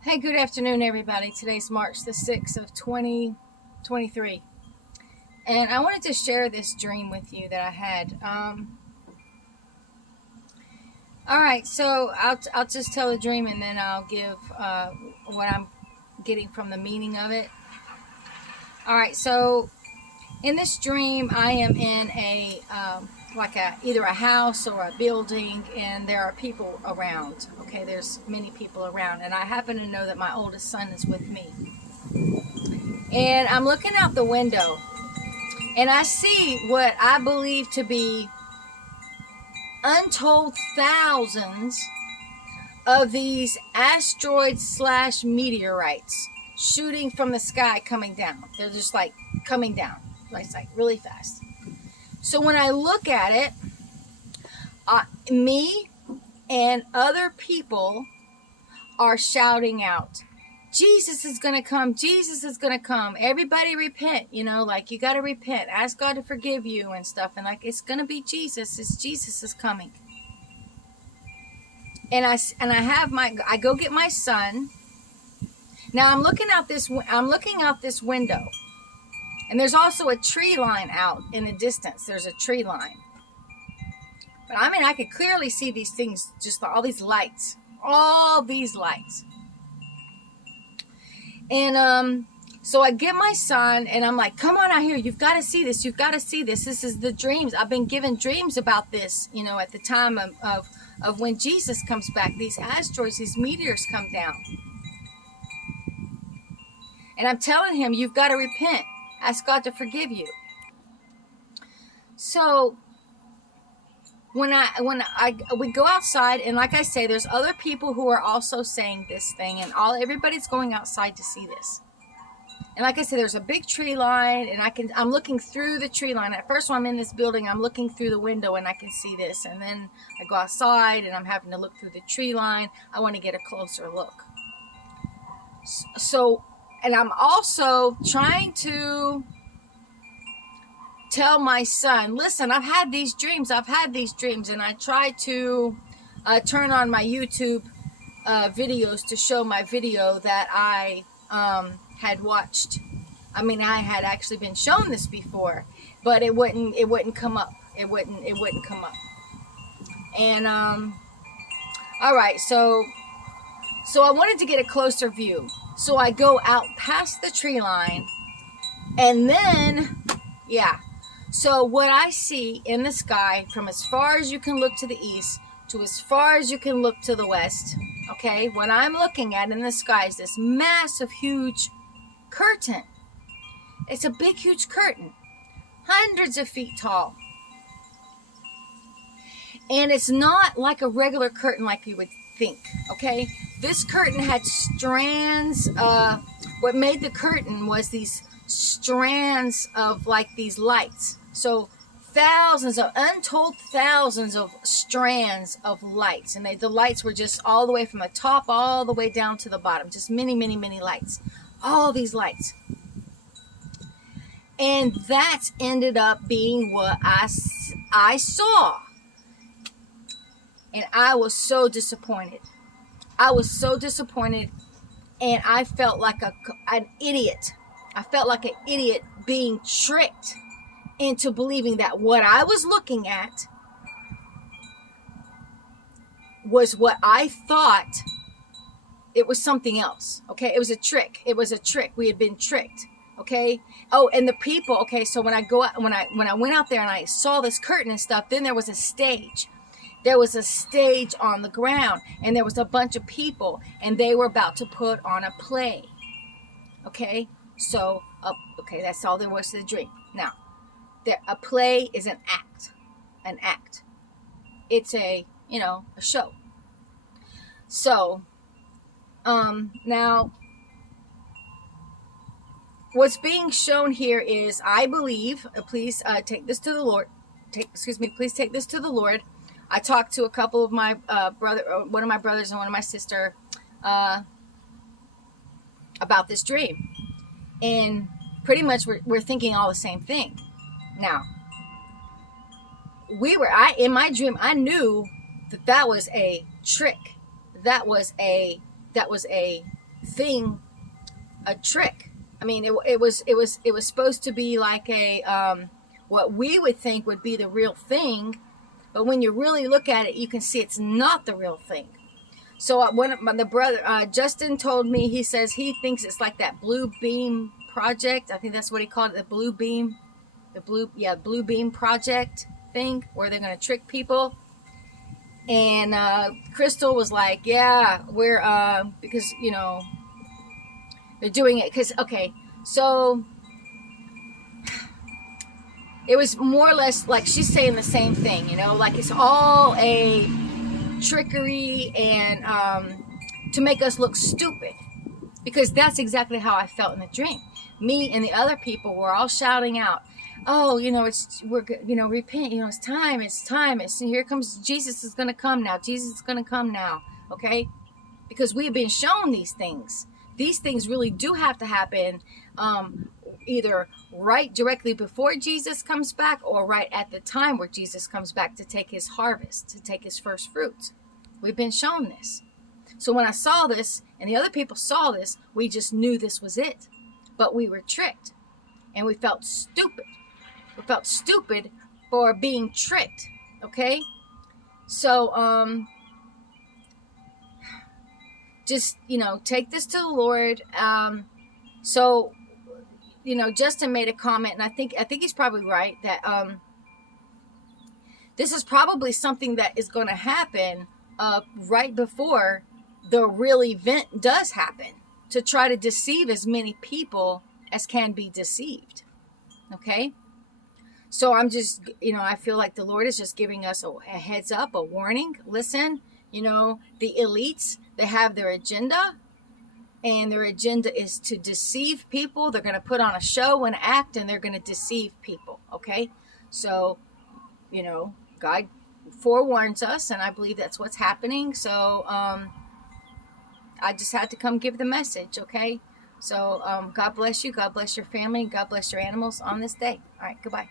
Hey, good afternoon, everybody. Today's March the 6th of 2023. And I wanted to share this dream with you that I had. All right, so I'll just tell the dream and then I'll give what I'm getting from the meaning of it. All right, so in this dream, I am in either a house or a building, and there are people around. Okay, there's many people around, and I happen to know that my oldest son is with me. And I'm looking out the window, and I see what I believe to be untold thousands of these asteroids slash meteorites shooting from the sky, coming down. They're just like coming down. It's like really fast. So when I look at it, me and other people are shouting out, Jesus is going to come. Jesus is going to come. Everybody repent. Like you got to repent. Ask God to forgive you and stuff. And like, it's going to be Jesus. Jesus is coming. And I go get my son. Now I'm looking out this window. And there's also a tree line out in the distance. There's a tree line. But I could clearly see these things, just all these lights. And so I get my son, and I'm like, come on out here. You've got to see this. You've got to see this. This is the dreams. I've been given dreams about this, at the time of when Jesus comes back. These asteroids, these meteors come down. And I'm telling him, you've got to repent. Ask God to forgive you. So we go outside, and like I say, there's other people who are also saying this thing, and everybody's going outside to see this. And like I said, there's a big tree line, and I'm looking through the tree line. At first, when I'm in this building, I'm looking through the window, and I can see this. And then I go outside, and I'm having to look through the tree line. I want to get a closer look. So, and I'm also trying to tell my son, listen, I've had these dreams, and I try to turn on my YouTube videos to show my video that I had watched. I had actually been shown this before, but it wouldn't come up. It wouldn't come up. And all right, so I wanted to get a closer view. So I go out past the tree line, and then so what I see in the sky, from as far as you can look to the east to as far as you can look to the west, okay, what I'm looking at in the sky is this massive, huge curtain. It's a big, huge curtain, hundreds of feet tall. And it's not like a regular curtain like you would think, okay? This curtain had strands. What made the curtain was these strands of like these lights. So untold thousands of strands of lights. And the lights were just all the way from the top all the way down to the bottom. Just many, many, many lights. All these lights. And that ended up being what I saw. And I was so disappointed. And I felt like an idiot. I felt like an idiot being tricked into believing that what I was looking at was what I thought. It was something else. Okay, it was a trick. We had been tricked. Okay. Oh, and the people. Okay, so when I went out there and I saw this curtain and stuff, then there was a stage. There was a stage on the ground, and there was a bunch of people, and they were about to put on a play. Okay, so that's all there was to the dream. Now, a play is an act. It's a show. So, now, what's being shown here is, I believe, please take this to the Lord. Please take this to the Lord. I talked to a couple of my one of my brothers and one of my sister about this dream, and pretty much we're thinking all the same thing. Now, in my dream, I knew that was a trick. That was a thing a trick. I mean, it was supposed to be like a what we would think would be the real thing, but when you really look at it, you can see it's not the real thing. So the brother Justin told me, he says he thinks it's like that Blue Beam project. I think that's what he called it, the Blue Beam, Blue Beam project thing, where they're going to trick people. And Crystal was like, yeah, we're because they're doing it because, okay, so it was more or less like she's saying the same thing, like it's all a trickery and to make us look stupid, because that's exactly how I felt in the dream. Me and the other people were all shouting out, oh, repent, it's time, here comes Jesus, is going to come now, Jesus is going to come now, okay? Because we've been shown these things really do have to happen, either right directly before Jesus comes back or right at the time where Jesus comes back to take his harvest, to take his first fruits. We've been shown this. So when I saw this and the other people saw this, we just knew this was it. But we were tricked and we felt stupid. We felt stupid for being tricked. Okay? So, just, take this to the Lord. So, Justin made a comment, and I think he's probably right, that this is probably something that is going to happen right before the real event does happen, to try to deceive as many people as can be deceived. Okay? So I'm just, I feel like the Lord is just giving us a heads up, a warning. Listen, the elites, they have their agenda, and their agenda is to deceive people. They're going to put on a show and act, and they're going to deceive people. Okay? So, God forewarns us, and I believe that's what's happening. So, I just had to come give the message. Okay? So, God bless you. God bless your family. God bless your animals on this day. All right. Goodbye.